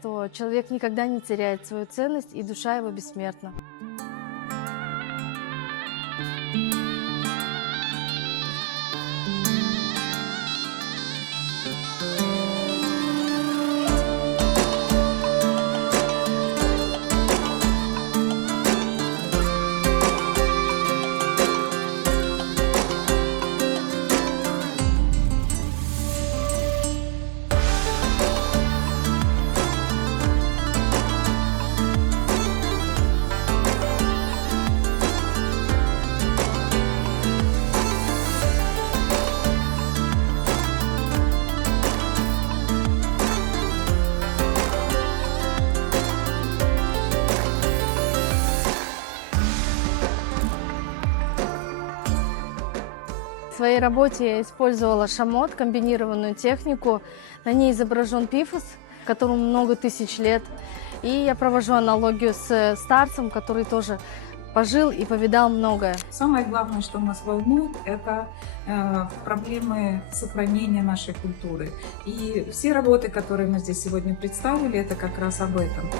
То человек никогда не теряет свою ценность, и душа его бессмертна. В своей работе я использовала шамот, комбинированную технику. На ней изображен пифос, которому много тысяч лет. И я провожу аналогию с старцем, который тоже пожил и повидал многое. Самое главное, что нас волнует, это проблемы сохранения нашей культуры. И все работы, которые мы здесь сегодня представили, это как раз об этом.